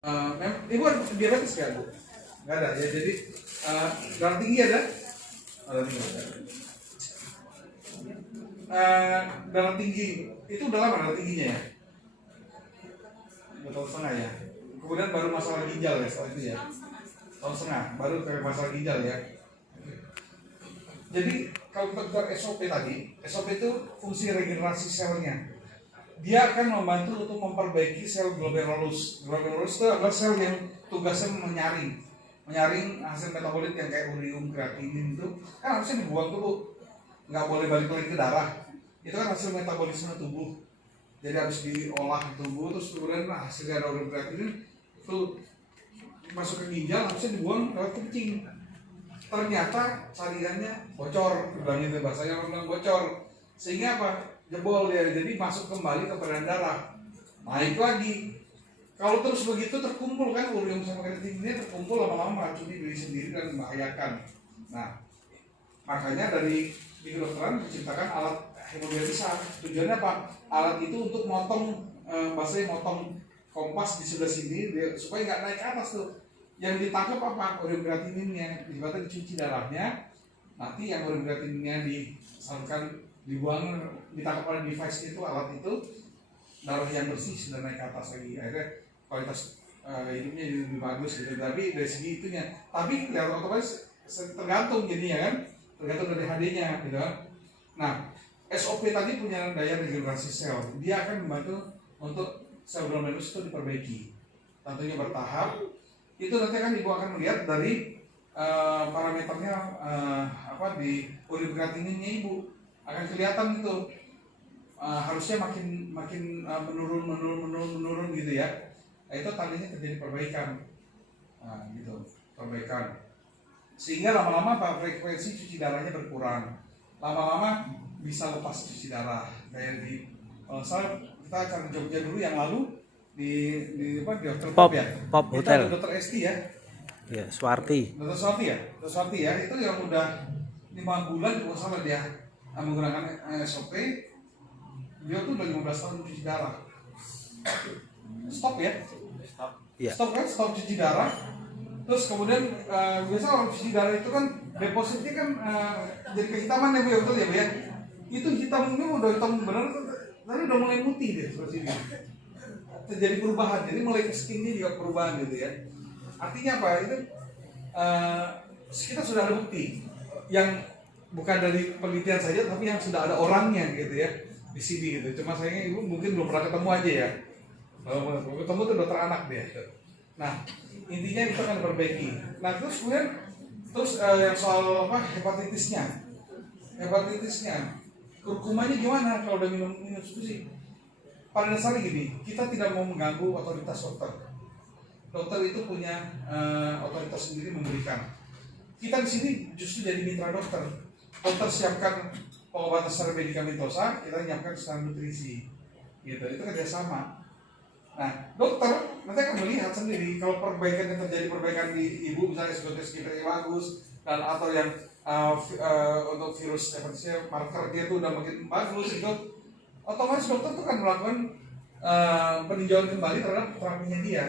Ibu ada diabetes nggak, Bu? Nggak ada ya. Jadi darah tinggi ada? Darah tinggi. Darah tinggi itu udah lama darah tingginya ya? 2,5 tahun ya. Kemudian baru masalah ginjal ya setelah itu ya. 1,5 tahun baru ke masalah ginjal ya. Jadi kalau kita bicara SOP tadi, SOP itu fungsi regenerasi selnya. Dia akan membantu untuk memperbaiki sel glomerulus. Glomerulus itu adalah sel yang tugasnya menyaring hasil metabolit yang kayak urium, kreatinin itu kan harusnya dibuang tuh, Bu. Nggak boleh balik lagi ke darah. Itu kan hasil metabolisme tubuh. Jadi harus diolah di tubuh, terus kemudian hasil dari urium, kreatinin itu masuk ke ginjal, harusnya dibuang lewat kencing. Ternyata saringannya bocor, bilangnya itu bahasanya orang bilang bocor, sehingga apa? Jebol dia, jadi masuk kembali ke peredaran darah, naik lagi. Kalau terus begitu terkumpul kan urium sama kreatinin ini terkumpul, lama-lama meracuni diri sendiri dan membahayakan. Nah, makanya dari di kedokteran diciptakan alat hemodialisa. Tujuannya apa? Alat itu untuk motong, bahasanya motong kompas di sebelah sini supaya nggak naik ke atas tuh. Yang ditangkap apa? Urium kreatininnya, ibaratnya dicuci darahnya, nanti yang urium kreatininnya disalurkan, dibuang, ditangkap oleh device itu, alat itu, darah yang bersih sudah naik ke atas lagi. Akhirnya kualitas hidupnya jadi lebih bagus gitu. Tapi dari segi itunya, tapi ya otomatis tergantung jadinya kan, tergantung dari HD-nya gitu kan. Nah, SOP tadi punya daya regenerasi sel, dia akan membantu untuk sel glomerulus itu diperbaiki. Tentunya bertahap. Itu nanti kan ibu akan melihat dari parameternya di urium kreatininnya ibu akan kelihatan itu harusnya makin menurun gitu ya. Nah, itu tadinya terjadi perbaikan, gitu perbaikan, sehingga lama-lama frekuensi cuci darahnya berkurang, lama-lama bisa lepas cuci darah. Kayak di kita akan Jogja dulu yang lalu di Hotel Pop ya, Pop itu Hotel. ada Dokter Esti ya. Ya, Swarti. Dokter Swarti ya, itu yang udah 5 bulan kalau salah dia menggunakan SOP. Dia tuh udah 15 tahun cuci darah. Stop ya? Ya. Stop kan? Stop cuci darah. Terus kemudian biasa orang cuci darah itu kan depositnya kan jadi kehitaman ya Bu ya, betul ya Bu ya? Itu hitamnya udah hitam benar, tapi udah mulai putih deh seperti ini. Terjadi perubahan, jadi mulai ke skinnya juga perubahan gitu ya. Artinya apa? Itu kita sudah ada bukti yang bukan dari penelitian saja, tapi yang sudah ada orangnya gitu ya di sini gitu. Cuma sayangnya ibu mungkin belum pernah ketemu aja ya. Kalau ketemu tuh dokter anak dia. Nah, intinya itu akan diperbaiki. Nah, terus kemudian yang soal hepatitisnya, kurkumanya gimana kalau udah minum susu? Pada dasarnya gini, kita tidak mau mengganggu otoritas dokter. Dokter itu punya otoritas sendiri memberikan. Kita di sini justru jadi mitra dokter. Dokter siapkan pengobatan secara medikamentosa, kita menyiapkan secara nutrisi. Gitu, itu kerjasama. Nah, dokter nanti akan melihat sendiri kalau perbaikan yang terjadi, perbaikan di ibu misalnya SGOT sekitarnya bagus, dan atau yang untuk virus hepatitisnya marker dia tuh udah makin bagus gitu. Otomatis dokter tuh kan melakukan peninjauan kembali terhadap terapinya dia.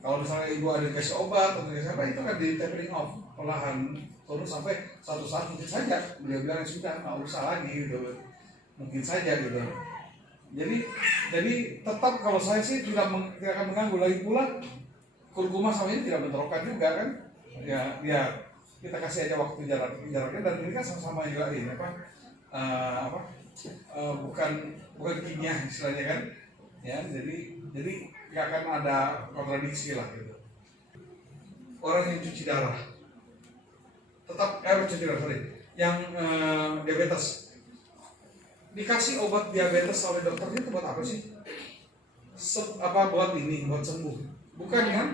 Kalau misalnya ibu ada dikasih obat atau dikasih apa, itu kan di tapering off perlahan turun sampai suatu saat mungkin saja beliau bilang sudah nggak usah lagi gitu, mungkin saja gitu. Jadi tetap kalau saya sih tidak akan mengganggu. Lagi pula kurkuma sama ini tidak bentrokan juga kan ya kita kasih aja waktu jaraknya, dan ini kan sama-sama juga ini bukan kimia istilahnya kan ya, jadi nggak akan ada kontradiksi lah gitu. Orang yang cuci darah tetap yang diabetes dikasih obat diabetes oleh dokternya itu buat apa sih? Buat sembuh? Bukan kan?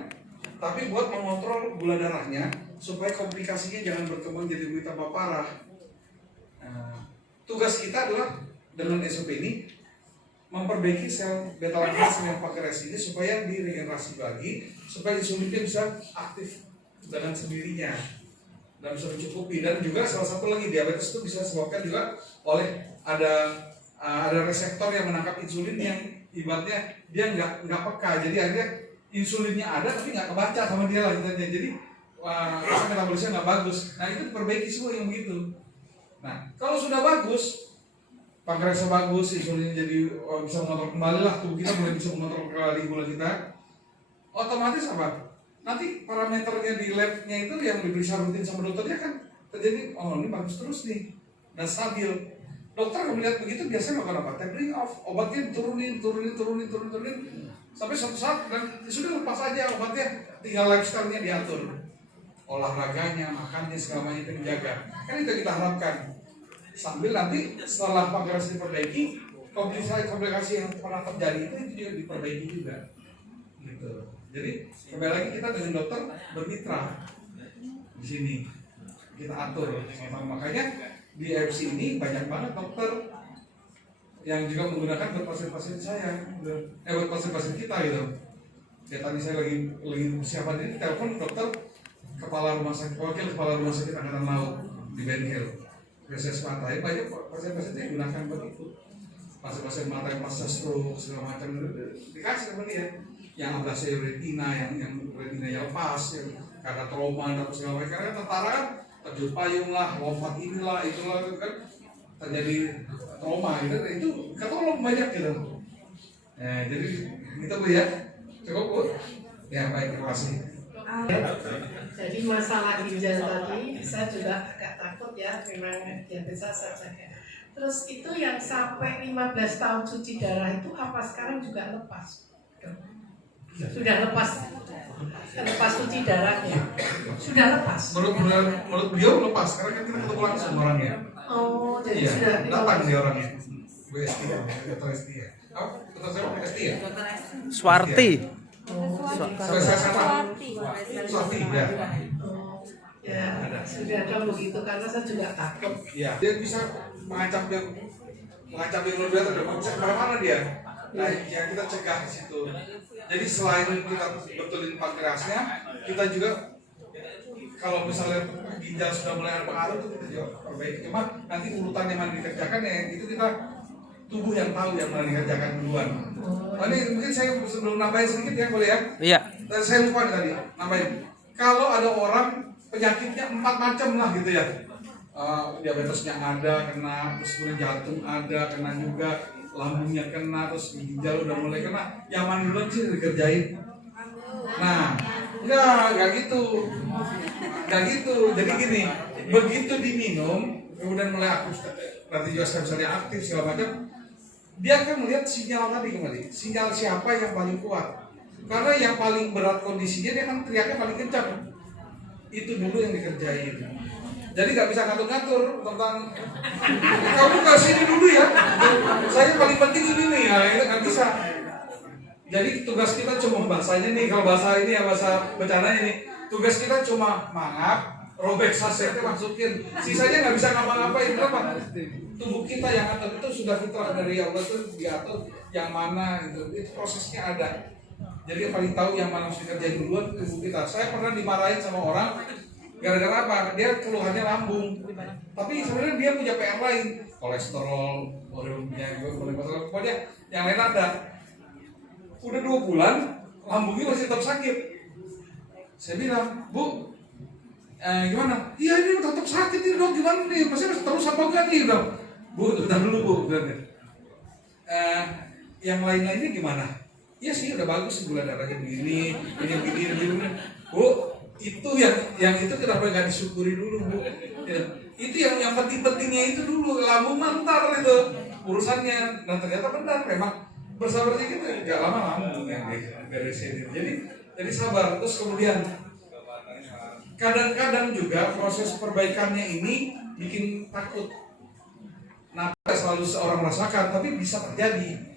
Tapi buat mengontrol gula darahnya supaya komplikasinya jangan berkembang jadi lebih tambah parah. Tugas kita adalah dengan SOP ini memperbaiki sel beta lactase yang pankreas ini supaya diregenerasi lagi, supaya insulinnya bisa aktif dengan sendirinya dan bisa mencukupi. Dan juga salah satu lagi, diabetes itu bisa disebabkan juga oleh ada reseptor yang menangkap insulin yang ibaratnya dia nggak peka, jadi akhirnya insulinnya ada tapi nggak kebaca sama dia lah intinya. Jadi metabolisme nggak bagus. Nah itu diperbaiki semua yang begitu. Nah kalau sudah bagus, pankreasnya bagus, insulinnya jadi bisa mengontrol kembali lah, tubuh kita mulai bisa mengontrol kembali gula kita. Otomatis apa? Nanti parameternya di labnya itu yang diperiksa rutin sama dokternya kan terjadi, oh ini bagus terus nih dan stabil. Dokter melihat begitu biasanya melakukan apa? Tapering off, obatnya turunin sampai suatu saat dan sudah lepas aja obatnya, tinggal lifestyle-nya diatur, olahraganya, makannya segala macam itu dijaga. Kan itu kita harapkan. Sambil nanti setelah pankreas diperbaiki, komplikasi yang pernah terjadi itu juga diperbaiki juga. Gitu. Jadi kembali lagi kita dengan dokter bermitra di sini, kita atur sama. Makanya di FC ini banyak banget dokter yang juga menggunakan buat pasien-pasien saya, buat pasien-pasien kita gitu. Ya tadi saya lagi persiapan ini telepon dokter kepala rumah sakit, wakil kepala rumah sakit Angkatan Laut di Ben Hill, spesialis mata. Banyak pasien-pasien yang gunakan begitu. Pasien-pasien mata yang pasca stroke segala macam dikasih sama dia. Yang ablasi retina, yang retinanya lepas, yang karena trauma atau segala macam. Karena tentara kan terjun payung lah, lompat inilah, itulah kan terjadi trauma gitu. Itu ketolong banyak gitu. Jadi kita lihat cukup Bu. Ya baik, terima kasih. Jadi masalah ginjal tadi saya juga agak takut ya, memang biasa saja. Terus itu yang sampai 15 tahun cuci darah itu apa sekarang juga lepas? Sudah lepas cuci darahnya? Sudah lepas? Menurut beliau lepas, karena kan kita ketemu langsung orangnya. Oh, jadi iya, sudah datang dia orangnya. Bu Esti ya, Dr. Esti ya. Apa? Dr. siapa? Esti ya? Swarti. Spesialis apa? Swarti ya. Ya, sudah ada begitu karena saya juga takut. Iya. Dia bisa mengancam yang luar biasa dan kemana-mana dia. Nah, yang kita cegah di situ. Jadi selain kita betulin pankreasnya, kita juga kalau misalnya ginjal sudah mulai ada pengaruh itu kita juga perbaiki. Cuma nanti urutan yang mana dikerjakan ya itu kita tubuh yang tahu yang mana dikerjakan duluan. Oh, ini mungkin saya sebelum nambahin sedikit ya boleh ya? Iya. Dan saya lupa tadi nambahin. Kalau ada orang penyakitnya 4 macam lah gitu ya. Diabetesnya ada, kena, terus kemudian jantung ada, kena juga, lambungnya kena, terus ginjal udah mulai kena. Yang mana duluan sih dikerjain? Nah, nggak gitu. Jadi gini, begitu diminum, kemudian mulai aktif, berarti juga misalnya aktif segala macam, dia akan melihat sinyal tadi kembali, sinyal siapa yang paling kuat. Karena yang paling berat kondisinya dia kan teriaknya paling kencang. Itu dulu yang dikerjain. Jadi nggak bisa ngatur-ngatur tentang kamu kasih ini dulu ya. Saya paling penting ini nih, ya itu nggak bisa. Jadi tugas kita cuma bahasanya nih, kalau bahasa ini ya bahasa becananya nih. Tugas kita cuma mangap, robek sasetnya masukin. Sisanya nggak bisa ngapa-ngapain. Kenapa? Tubuh kita yang atur itu sudah fitrah dari Allah itu diatur yang mana gitu. Itu prosesnya ada. Jadi yang paling tahu yang mana harus dikerjain duluan tubuh kita. Saya pernah dimarahin sama orang gara-gara apa? Dia keluhannya lambung. Tapi sebenarnya dia punya PR lain, kolesterol, urinnya juga pokoknya yang lain ada. Udah 2 bulan lambungnya masih tetap sakit. Saya bilang, Bu, gimana? Iya ini tetap sakit ini dok, gimana nih? Masih terus apa enggak nih dok? Bu, bentar dulu Bu, yang lain-lainnya gimana? Iya sih udah bagus gula darahnya begini, begini. Bu, itu yang itu kenapa nggak disyukuri dulu Bu? Ya, itu yang penting-pentingnya itu dulu, lambung ntar itu urusannya. Nah ternyata benar, memang bersabar dikit nggak lama lambung yang beresin. Jadi sabar. Terus kemudian kadang-kadang juga proses perbaikannya ini bikin takut. Nah, selalu seorang merasakan, tapi bisa terjadi.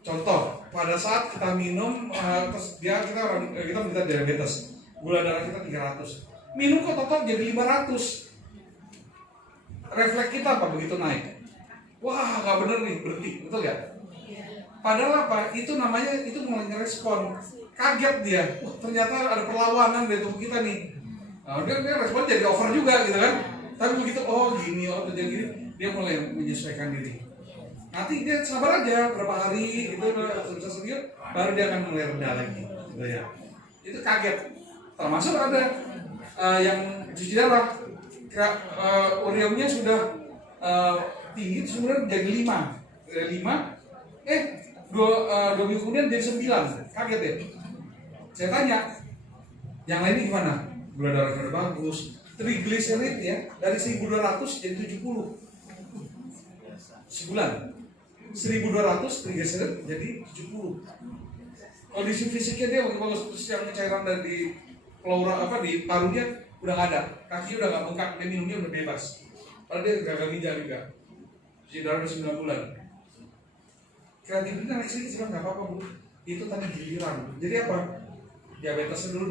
Contoh, pada saat kita minum, terus kita menderita diabetes, gula darah kita 300, minum kok total jadi 500. Refleks kita apa begitu naik? Wah, nggak bener nih, berhenti, betul nggak? Padahal apa? Itu namanya itu mulai ngerespon, kaget dia. Wah, ternyata ada perlawanan dari tubuh kita nih. Nah, dia respon jadi over juga gitu kan? Tapi begitu, oh gini, oh jadi gini, dia mulai menyesuaikan diri. Nanti dia sabar aja berapa hari itu bisa sedikit baru dia akan mulai rendah lagi. ya. Itu kaget. Termasuk ada yang cuci darah, uriumnya sudah tinggi, sebenarnya jadi 5, dua minggu kemudian jadi 9, kaget ya. Saya tanya, yang lainnya gimana? Gula darahnya udah bagus, trigliserid ya dari 1.200 jadi 70 sebulan. 1.200 trigliserid jadi 70. Kondisi fisiknya dia bagus, terus yang cairan dari pleura di parunya udah nggak ada, kakinya udah nggak bengkak, dia minumnya udah bebas. Padahal dia gagal ginjal juga, cuci darah udah 9 bulan. Kreatinina naik sedikit, bilang nggak apa-apa bu, itu tadi giliran. Jadi apa? Diabetesnya dulu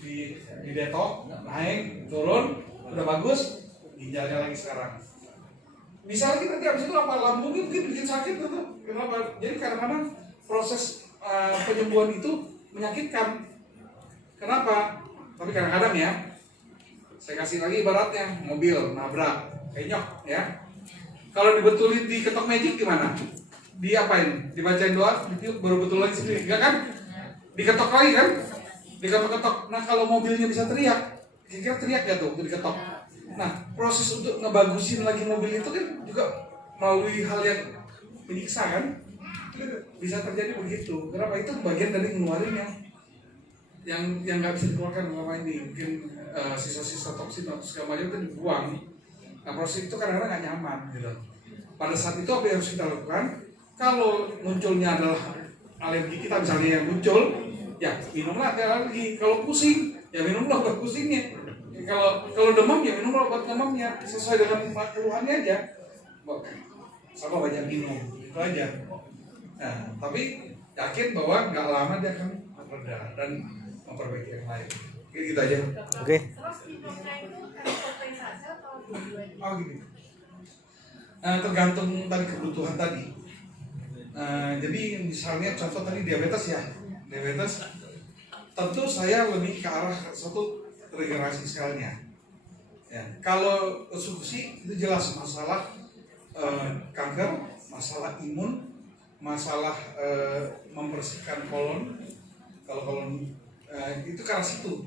di detok, naik, turun, udah bagus, ginjalnya lagi sekarang. Misalnya kita nanti habis itu apa lambungnya mungkin bikin sakit gitu. Kenapa? Jadi kadang-kadang proses penyembuhan itu menyakitkan. Kenapa? Tapi kadang-kadang ya, saya kasih lagi ibaratnya mobil nabrak, kenyok ya. Kalau dibetulin di ketok magic gimana? Diapain? Dibacain doa, ditiup baru betul lagi sendiri, enggak kan? Diketok lagi kan? Diketok-ketok. Nah kalau mobilnya bisa teriak, kira-kira teriak ya tuh diketok. Nah proses untuk ngebagusin lagi mobil itu kan juga melalui hal yang menyiksa kan? Bisa terjadi begitu. Kenapa? Itu bagian dari ngeluarin yang nggak bisa dikeluarkan selama ini. Mungkin sisa-sisa toksin atau segala macam itu dibuang. Nah proses itu kadang-kadang nggak nyaman gitu. Pada saat itu apa yang harus kita lakukan? Kalau munculnya adalah alergi kita misalnya yang muncul, ya minumlah alergi. Kalau pusing, ya minumlah obat pusingnya. Kalau demam, ya minumlah obat demamnya sesuai dengan keluhannya aja. Sama banyak minum, itu aja. Nah, tapi yakin bahwa nggak lama dia akan reda dan memperbaiki yang lain. Gitu aja. Oke. Terus minumnya itu kompensasi atau dua-duanya? Oh gini. Tergantung tadi kebutuhan tadi. Jadi misalnya contoh tadi diabetes ya, diabetes tentu saya lebih ke arah suatu regenerasi selnya. Ya, kalau konsumsi itu jelas masalah kanker, masalah imun, masalah membersihkan kolon. Kalau kolon itu karena situ.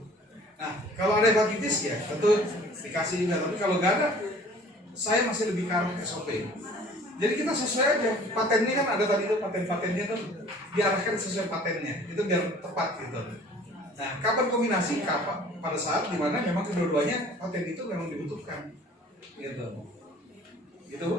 Nah, kalau ada hepatitis ya tentu dikasih juga. Tapi kalau nggak ada, saya masih lebih ke arah SOP. Jadi kita sesuai aja, patennya kan ada tadi tuh paten-patennya tuh diarahkan sesuai patennya, itu biar tepat gitu. Nah, kapan kombinasi? Kapan? Pada saat dimana memang kedua-duanya paten itu memang dibutuhkan, gitu. Gitu.